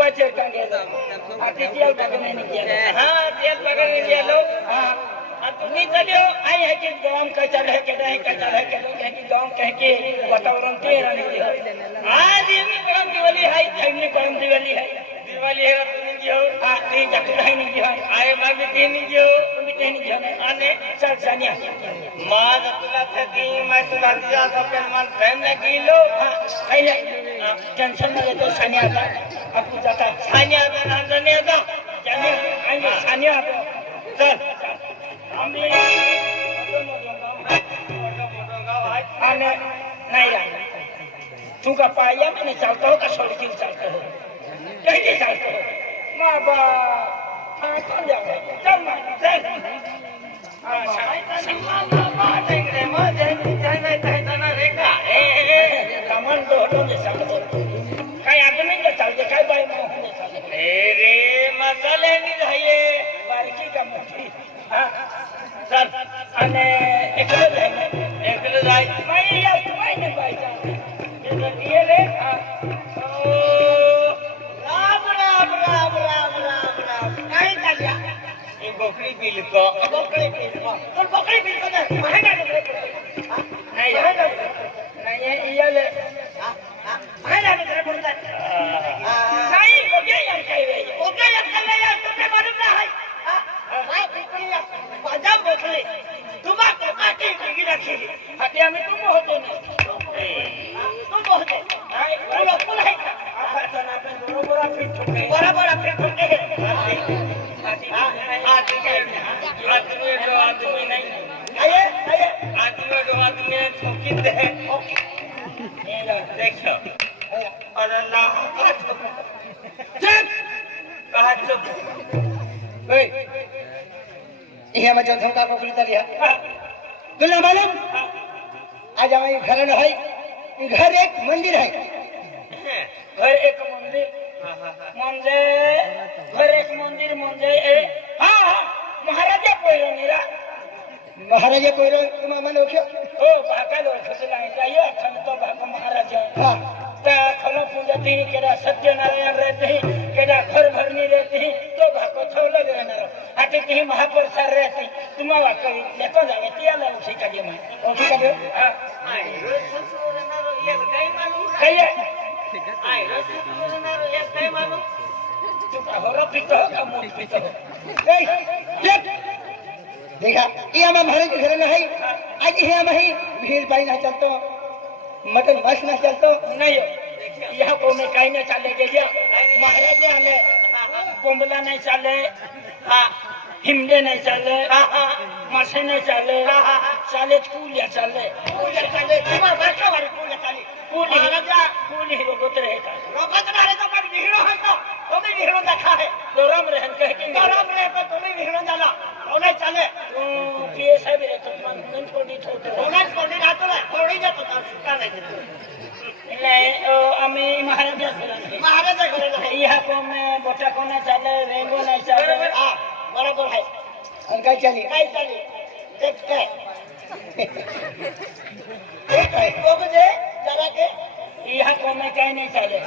जीवाचे कांगेलो आती तेल बघणे नाही गेलो हा तेल बघणे गेलो हा तुम्ही चलो आई है कि गांव का चल है के नहीं का चल है के लोग है कि गांव कह के वातावरण ते रहने आज ये गरम दिवाली है थैने गरम दिवाली है तुम्ही जो हां ते जकड़ा है नहीं जो आए मां भी ते नहीं जो तुम्ही ते नहीं जो आने चल सानिया मां तुला थकी मैं तुला दिया सब मन प्रेम ने किलो हां टेंशन में तो सानिया का आपको जाता सानिया का नाम जाने का जाने आई सानिया चल आम्ही आने नहीं रहा तू का पाया मैंने चलता हो का सड़की चलता हो कहीं चलता हो माँ बा हाँ कौन जाओ चल माँ चल कमान तो हटो में चलते कहीं आदमी के चलते कहीं बाई माँ होने चलते रे मसाले नहीं रहिए बारीकी का मुट्ठी हाँ चल अने एकले जाए मैं या तुम्हें नहीं पाई जा ये ले हाँ राम नहीं चलिया ये बकरी बिल को तो बकरी बिल को ना महंगा नहीं ये ले महंगा नहीं पड़ता नहीं हो गया यार यार तुमने मालूम ना है पंजाब बकरी तुम्हारे काटी बिगी रखी हटिया में तुम होते तुम होते बोलो बोलो है आता ना पे बड़ा फिर ठुके आदमी जो आदमी नहीं आए आदमी जो आदमी ठोकी दे ये देखो और अल्लाह चुप कहा चुप ए ये मैं जो धमका को बोलता रहा तुला मालूम आज हमारे घर में है घर एक मंदिर है घर एक मंदिर घर एक मंदिर हाँ महाराजा कोयरो मेरा महाराजा कोयरो तुम मन ओखे ओ भाका लो खसला चाहिए खन तो भाका महाराजा हां ता खलो पूजा तीन केरा सत्यनारायण रहते हैं केरा घर भरनी रहते हैं तो भाको छोले रहना आते कहीं महाप्रसाद रहते तुम वाकई लेतो जावे तिया ला उसी का जे मैं ओके का दे हां आई रोज ससुरना रो ये कई मालूम कई आई रोज ससुरना रो ये कई मालूम तू का हो पितो का मुंह पितो ए देखा ये हम हमारे घर में है आज ये हम ही भीड़ भाई ना चलतो मटन बस ना चलतो नहीं यहाँ को में कहीं ना चले गया महाराजा ने कोंबला नहीं चले हाँ हिमले नहीं चले मासे नहीं चले चले कूलिया चले तुम्हारा बच्चा वाली कूलिया चले कूली महाराजा कूली रोगत रहता रोगत रहे तो मैं निहरो है तो मैं निहरो देखा है दोराम रहन कह के दोराम रहे तो तुम्हें निहरो जाला ओने चले ये सब रे तो मन छोड़ी छोटे ओने छोड़ी रात रे छोड़ी जा तो का नहीं ले अमी महाराजा करे यहाँ को में बोटा को ना चले रेंगो नहीं चले हां बराबर है और चली देख के एक को जे जरा के यहाँ को में कहीं नहीं चले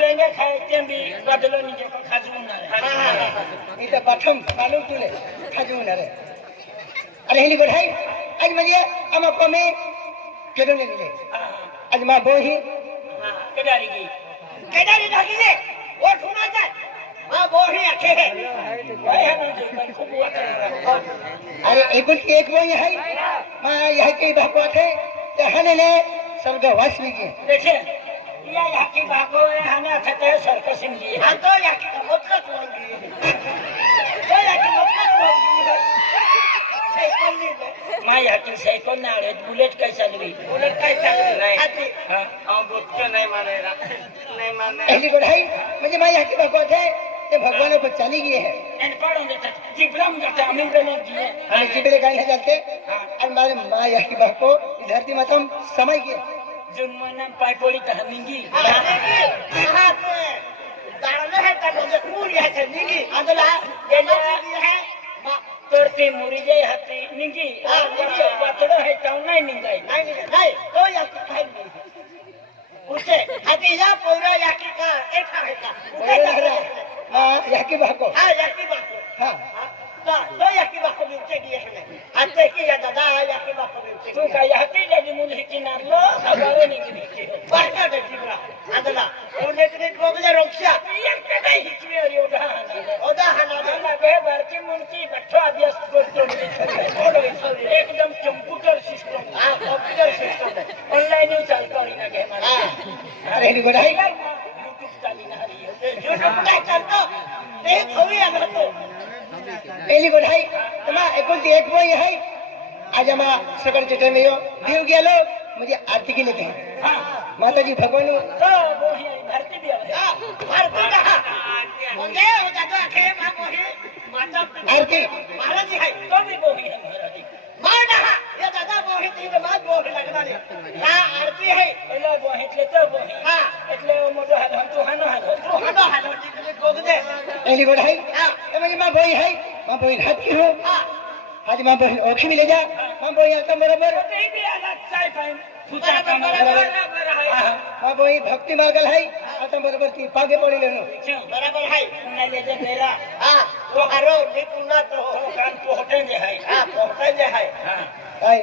लेंगे खाए भी बदलो नहीं जो खाजू ना रे ये तो प्रथम मालूम तुले खाजू ना रे अरे हिली को है आज मलिया हम को में केडो ले ले आज मां बोही हां केदारी ढाकी ले वो सुना जाए मां बोही आखे है अरे एक वो है मां यह के भगवत है ते हने ले स्वर्गवास में के देखे या यह की भागो है हने थे सर्कस में की हां तो या की मतलब होंगी तो या की मतलब होंगी मां या की साइकिल ना रे बुलेट कैसा चली बुलेट कैसा नहीं हां हम बुक नहीं मानेगा नहीं माने ऐसी को है मुझे मां या की भगवत है ये भगवान को चली गई है इन पढ़ो देता जिब्राम जाते अमीन पे नहीं दिए हम जिबले गाने जाते और मारे मां या की भगको धरती मतम समय के जुम्मन पाई पड़ी त निंगी हां पे दाने है तब जो पूरी है निंगी अगला ये है तोरती मुरी जे हाथी निंगी निंगी पतड़ो है तो नहीं निंगाई नहीं तो या की खाई उसे आधी या पोरा याकी का एठा है का हां याकी बाको हां याकी बाको हां तो याकी बाको मिलते दिए है आते की या दादा याकी बाको मिलते तू का याकी जगी मुली की नाम लो खबर नहीं की बाका दे जीवा आदला ओने ने गोगले रोक्षा एक के नहीं हिचवे ओदा हाना ना के बारकी मुनकी बट्ठा अभ्यास करतो एकदम कंप्यूटर सिस्टम हां कंप्यूटर सिस्टम ऑनलाइन ही चलता रही ना के हमारा अरे नी बड़ाई यूट्यूब चाली ना रही है यूट्यूब का करतो नहीं थोड़ी अगर तो एली बड़ाई तमा एकुलती एक बोई है आज हम सकल चटे में यो दियो गेलो मुझे आरती के लेके हां माताजी भगवान तो बोही भारती भी है हां भारती का मुझे हो जाता है मां बोही माता आरती महाराज है तो भी बोही है महाराज मां ना ये दादा बोही थी तो बात बोही लगना ले हां आरती है एला बोही એટલે તો બોही हां એટલે મોટો હાલો તું હાનો હાલો ગોગ દે એલી બઢાઈ हां તમારી માં બોઈ है मां बोई हाथ की हो हां आज मां बोई ओखी मिले जा मां बोई आता बराबर ते भी अलग चाय पाइन पूजा बराबर है मां बोई भक्ति मार्गल है आता बराबर की पागे पड़ी लेनो बराबर है ना ले जे मेरा हां तो हरो निपुणा तो कान पोहटे जे है हां पोहटे जे है हां भाई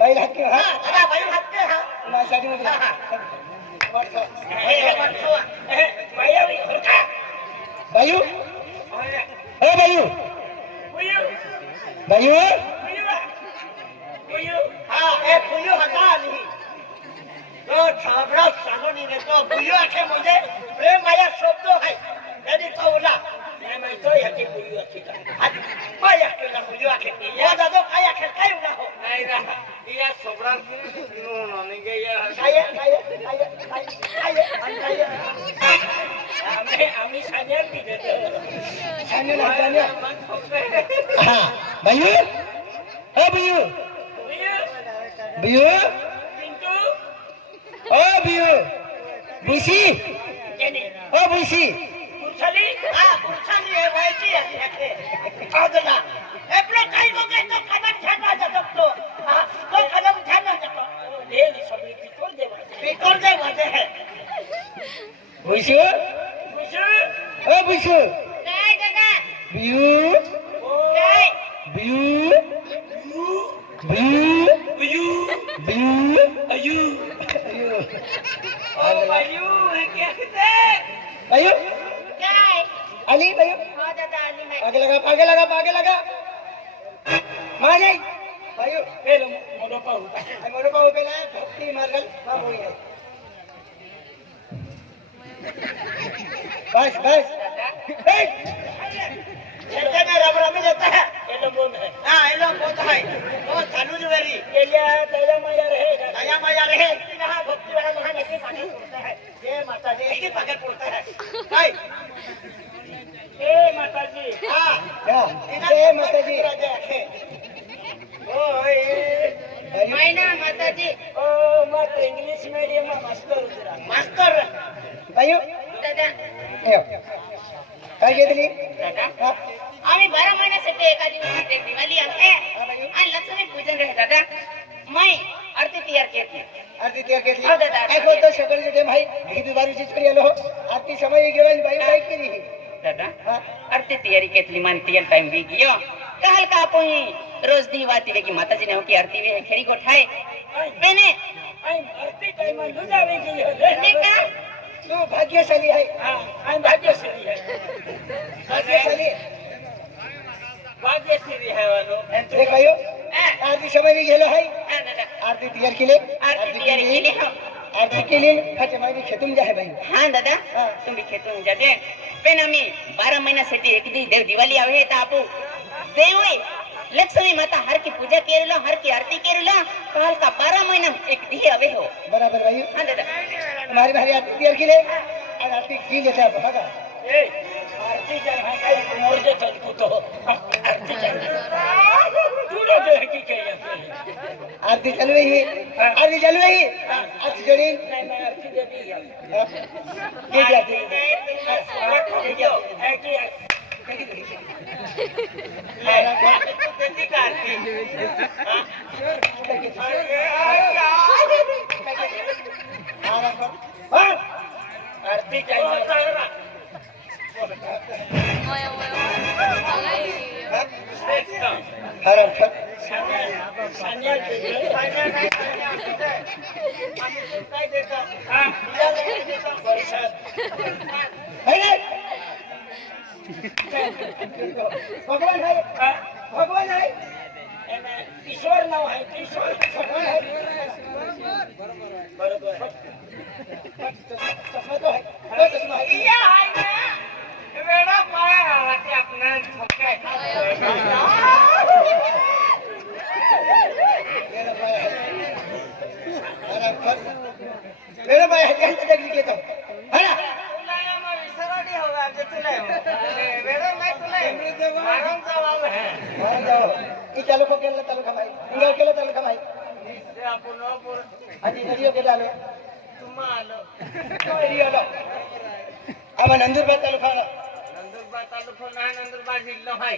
भाई हाथ की हां दादा भाई हाथ के हां ना साडी में हां बैठो भाई अभी भाई ए भाई भाइयों हाँ ए फुयो हटा नहीं तो छाबड़ा सागोनी ने तो फुयो आके मुझे प्रेम माया शब्द है यदि कौला मैं तो यकी फुयो आके का माया के ना फुयो आके या दादो काया के काई ना हो नहीं रहा ये सोबड़ा नो नहीं गया काया हमें सानिया भी दे दो सानिया हां भाइयों ओ भाइयों भाइयों पिंटू ओ भाइयों बुसी ओ बुसी पुछली हां पुछली है बैठी है आदला एपलो काई को के तो कदम ध्यान ना जातो तो हां तो कदम ध्यान ना जातो ले सभी पितोल दे वाजे है बुसी ओ बुसी काय दादा बियू काय बियू आयु है क्या आयु क्या है अली भाई हां दादा अली मैं आगे लगा माने भाई पेलो मोडो पाऊ पेला भक्ति मार्गल हां होई है बस ये में रब जाता है ये तो बोल है हां ये लोग बोलता है वो चालू जुवेरी ये दया माया रहे यहां भक्ति वाला महान एक पानी पड़ता है ये माता जी एक पाके पड़ता है भाई ए माता जी हां ए माता जी ओ मायना माता जी ओ मत इंग्लिश मीडियम में मास्टर भाई दादा काय घेतली दादा आम्ही 12 महिन्यासाठी एका दिवशी दिवाळी आणते आणि लक्ष्मी पूजन रहे दादा मैं आरती तैयार केली हो दादा काय बोलतो सकाळी जे भाई ही दिवाळीची चीज आलो हो आरती समय गेला बाई काय केली दादा आरती तैयारी केली मान तैयार टाइम भी गयो कहल का आपण रोज दिवाती की माताजी ने की आरती में खेरी को ठाए मैंने आरती टाइम में लुजावे की है का तू भाग्यशाली है हां भाग्यशाली है भाग्यशाली है वालो देख भाइयों आरती समय भी गेलो है आरती तैयार के लिए आरती के लिए फटमाई खेतून जा है भाई हां दादा तुम भी खेतून जाते पेन आम्ही 12 महिन्यासाठी एक देव दिवाळी आहे तर आपू देव लक्ष्मी माता हर की पूजा केरलो हर की आरती केरलो काल का 12 महीना एक दी आवे हो बराबर भाई हां दादा हमारी भारी आरती तैयार की ले और आरती की लेता बघा ए आरती चल हां काही मोर दे चल तो आरती चल तूड़ो दे की कहिया आरती चल रही आज जोड़ी नहीं मैं आरती दे दी ये जाती है ओ भगवान आहे भगवान आहे ईश्वर नाव आहे ईश्वर भगवान आहे बरोबर वेळा पाया गावाचे आपल्या वेळा पाया घेतो तालुका केला तालुका माहिती इंगाव केला तालुका माहिती आधी एरियो केला आलो तुम्हा आलो आम्हा नंदुरबार तालुका आला नंदुरबार तालुका ना नंदुरबार जिल्हा आहे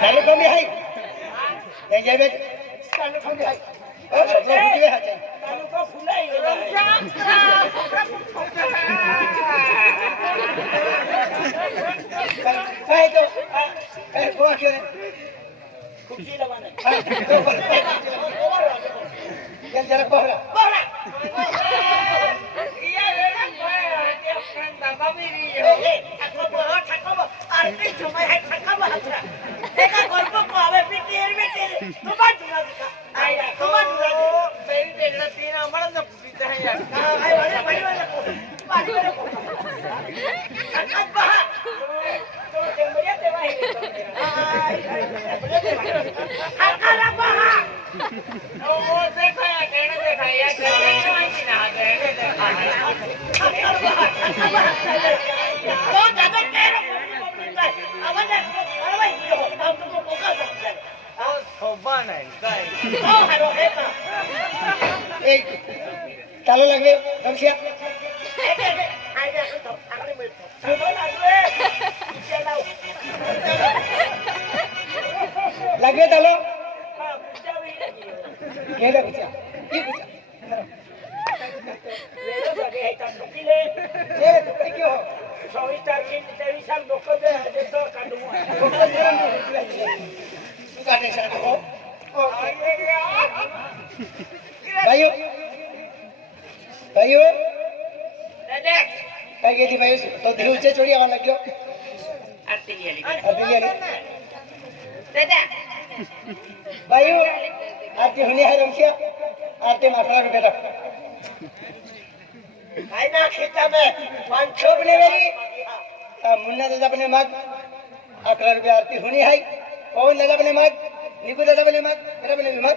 तालुका मी आहे त्यांच्या तालुका मी आहे तालुका फुला काय तो काय गोवा केलं खुशीला माने जरा पहला पहला या वेळा ते आपण दादा मेरी हे ठाकबा आरती समय है ठाकबा हत्रा एका गल्प को आवे पिटीर तू बात ना दिका आया तू बात ना बेरी देखना तीन आम्हाला न पुसीते हैं यार काय वाले भाई वाले बात करे ठाकबा तो जमरिया तेवा है आकारा बहा वो देखा या कहने देखा या कहने ना कहने देखा तो दादा कह रहा आवाज अरे हो हम तुमको पोका सकते हैं और सोबा नहीं काय ओ हरो है का ए चालू लगे रमसिया आगे तो आगे मिळतो सोबा लागले चला लगे चलो हां पूजा भी केला पूजा की पूजा वेळ लगे है का किले जे क्यों 24 तारखेला 23 साल लोक देतो काढू तू काढे सांग हो भाईओ भाईओ दादा काय गेली भाई तो देवचे चोरी आवा लाग्यो आरती गेली दादा भाईओ आरती होनी है रमसिया आरती मात्रा रुपये रख काय ना खेता में 500 बने मेरी मुन्ना दादा बने मग 11 रुपये आरती होनी है पवन दादा बने मग निकू दादा बने मग मेरा बने मग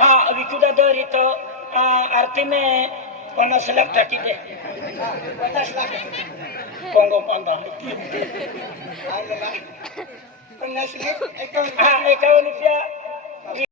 हाँ विकू दादा तो आरती में 50 लाख टाकी दे 50 लाख कोंगो पांदा 50 लाख 51 रुपया